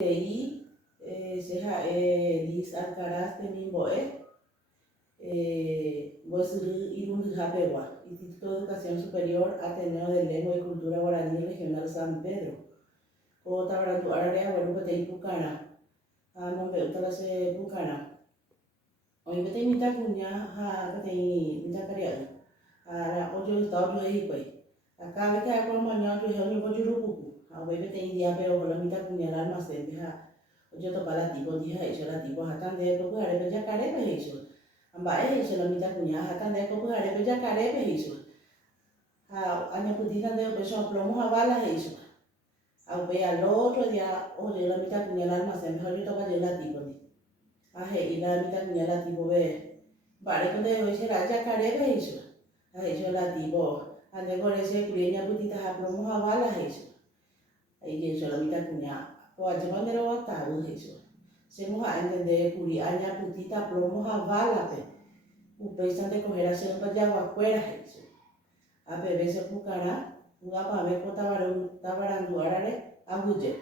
Ahí Liz Alcaraz de Mimboe, Guasuru Japegua, Instituto de Educación Superior Ateneo de Lengua y Cultura Guaraní Regional San Pedro. Kota Baratu Ararea, Guarupate Pucana, Amombe Utalase Pucana. Hoy me tengo que cuñar a Pate Cariado, a la Ojo Estado de Hipay. Acá me queda con mañana, yo he un poco a ver que tengo día pero con la mitad cuñar almacén, yo to para tipo dia eso la tipo hatan de ko gare pe jacare pe eso amba eso la mitad cuña hatan de ko gare pe jacare pe eso año putina de peso plomo a bala eso a ve al otro día oye la mitad cuña la almacén mejor yo toca de la tipo di y la mitad cuña la tipo ve vale con de hoy será jacare pe eso eso la tipo ande con ese cuña putita a plomo a bala eso ahí eso la mitad cuña o a llevar de lo atado eso se moja entender curi aña putita plomo a bala pe upeisan de coger hacer para allá afuera eso a bebé se pucará una pa ver ko tabarando arare aguje